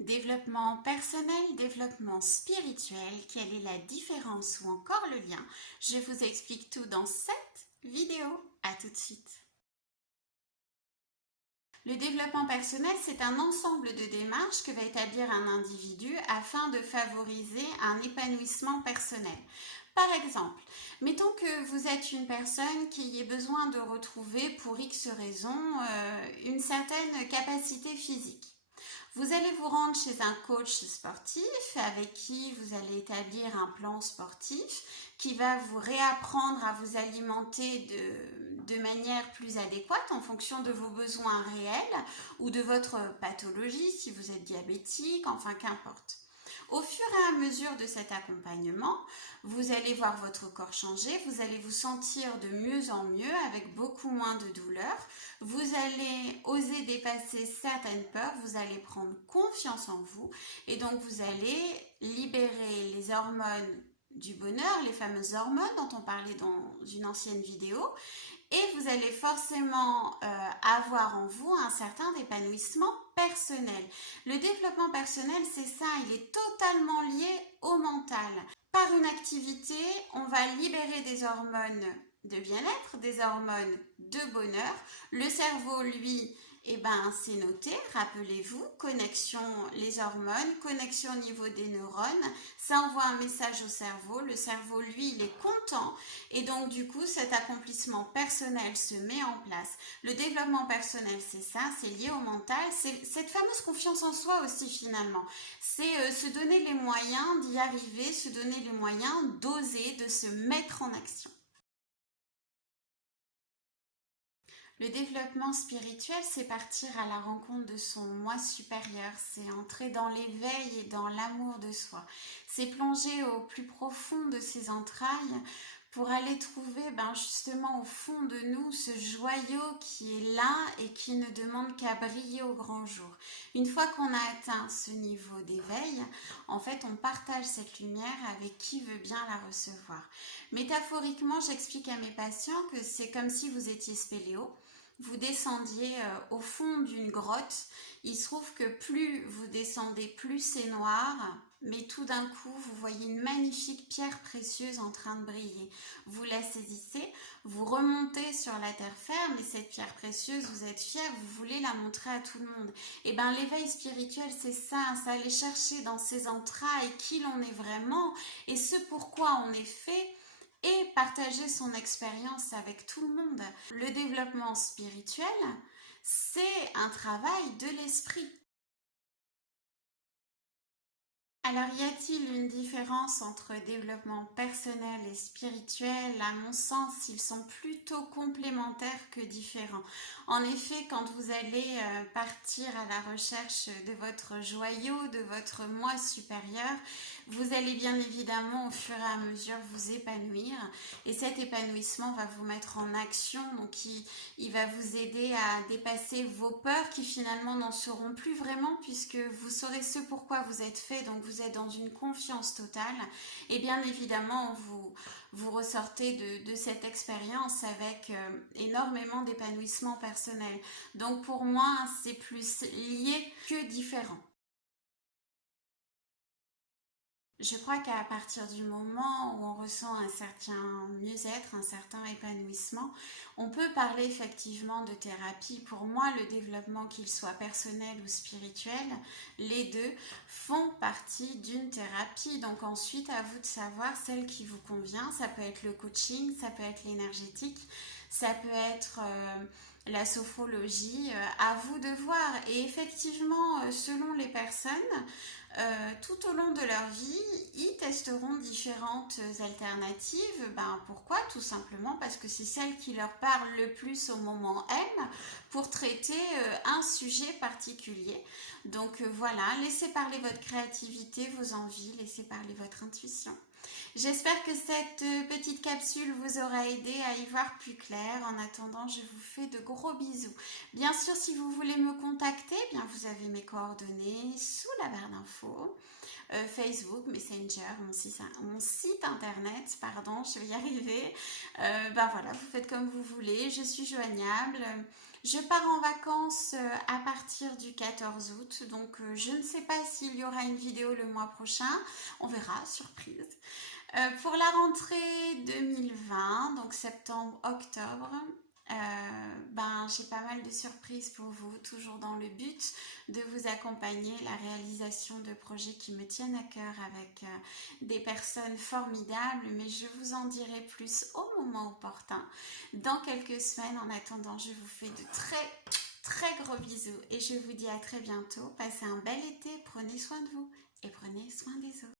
Développement personnel, développement spirituel, quelle est la différence ou encore le lien? Je vous explique tout dans cette vidéo. À tout de suite. Le développement personnel, c'est un ensemble de démarches que va établir un individu afin de favoriser un épanouissement personnel. Par exemple, mettons que vous êtes une personne qui ait besoin de retrouver pour X raisons une certaine capacité physique. Vous allez vous rendre chez un coach sportif avec qui vous allez établir un plan sportif qui va vous réapprendre à vous alimenter de manière plus adéquate en fonction de vos besoins réels ou de votre pathologie, si vous êtes diabétique, enfin qu'importe. Au fur et à mesure de cet accompagnement, vous allez voir votre corps changer, vous allez vous sentir de mieux en mieux avec beaucoup moins de douleur, vous allez oser dépasser certaines peurs, vous allez prendre confiance en vous et donc vous allez libérer les hormones du bonheur, les fameuses hormones dont on parlait dans une ancienne vidéo, et vous allez forcément avoir en vous un certain épanouissement personnel. Le développement personnel, c'est ça, il est totalement lié au mental. Par une activité, on va libérer des hormones de bien-être, des hormones de bonheur. Le cerveau, lui, c'est noté, rappelez-vous, connexion les hormones, connexion au niveau des neurones, ça envoie un message au cerveau, le cerveau lui il est content et donc du coup cet accomplissement personnel se met en place. Le développement personnel c'est ça, c'est lié au mental, c'est cette fameuse confiance en soi aussi finalement, c'est se donner les moyens d'y arriver, se donner les moyens d'oser, de se mettre en action. Le développement spirituel, c'est partir à la rencontre de son moi supérieur, c'est entrer dans l'éveil et dans l'amour de soi. C'est plonger au plus profond de ses entrailles pour aller trouver justement au fond de nous ce joyau qui est là et qui ne demande qu'à briller au grand jour. Une fois qu'on a atteint ce niveau d'éveil, en fait on partage cette lumière avec qui veut bien la recevoir. Métaphoriquement, j'explique à mes patients que c'est comme si vous étiez spéléo, vous descendiez au fond d'une grotte. Il se trouve que plus vous descendez, plus c'est noir, mais tout d'un coup, vous voyez une magnifique pierre précieuse en train de briller. Vous la saisissez, vous remontez sur la terre ferme et cette pierre précieuse, vous êtes fiers, vous voulez la montrer à tout le monde. Et bien l'éveil spirituel, c'est ça aller chercher dans ses entrailles qui l'on est vraiment et ce pourquoi on est fait et partager son expérience avec tout le monde. Le développement spirituel, c'est un travail de l'esprit. Alors, y a-t-il une différence entre développement personnel et spirituel? À mon sens, ils sont plutôt complémentaires que différents. En effet, quand vous allez partir à la recherche de votre joyau, de votre moi supérieur, vous allez bien évidemment au fur et à mesure vous épanouir et cet épanouissement va vous mettre en action, donc il va vous aider à dépasser vos peurs qui finalement n'en seront plus vraiment puisque vous saurez ce pourquoi vous êtes fait, donc vous êtes dans une confiance totale et bien évidemment vous ressortez de cette expérience avec énormément d'épanouissement personnel. Donc pour moi c'est plus lié que différent. Je crois qu'à partir du moment où on ressent un certain mieux-être, un certain épanouissement, on peut parler effectivement de thérapie. Pour moi, le développement, qu'il soit personnel ou spirituel, les deux font partie d'une thérapie. Donc ensuite, à vous de savoir celle qui vous convient. Ça peut être le coaching, ça peut être l'énergétique, ça peut être la sophrologie. À vous de voir. Et effectivement, selon les personnes, tout au long de leur vie, ils testeront différentes alternatives. Pourquoi? Tout simplement parce que c'est celle qui leur parle le plus au moment M pour traiter un sujet particulier. Donc voilà, laissez parler votre créativité, vos envies, laissez parler votre intuition. J'espère que cette petite capsule vous aura aidé à y voir plus clair. En attendant, je vous fais de gros bisous. Bien sûr, si vous voulez me contacter, vous avez mes coordonnées sous la barre d'infos. Facebook, Messenger, mon site internet, pardon, je vais y arriver. Voilà, vous faites comme vous voulez, je suis joignable. Je pars en vacances à partir du 14 août, donc je ne sais pas s'il y aura une vidéo le mois prochain. On verra, surprise. Pour la rentrée 2020, donc septembre-octobre, j'ai pas mal de surprises pour vous, toujours dans le but de vous accompagner, la réalisation de projets qui me tiennent à cœur avec des personnes formidables, mais je vous en dirai plus au moment opportun, dans quelques semaines. En attendant, je vous fais de très gros bisous et je vous dis à très bientôt. Passez un bel été, prenez soin de vous et prenez soin des autres.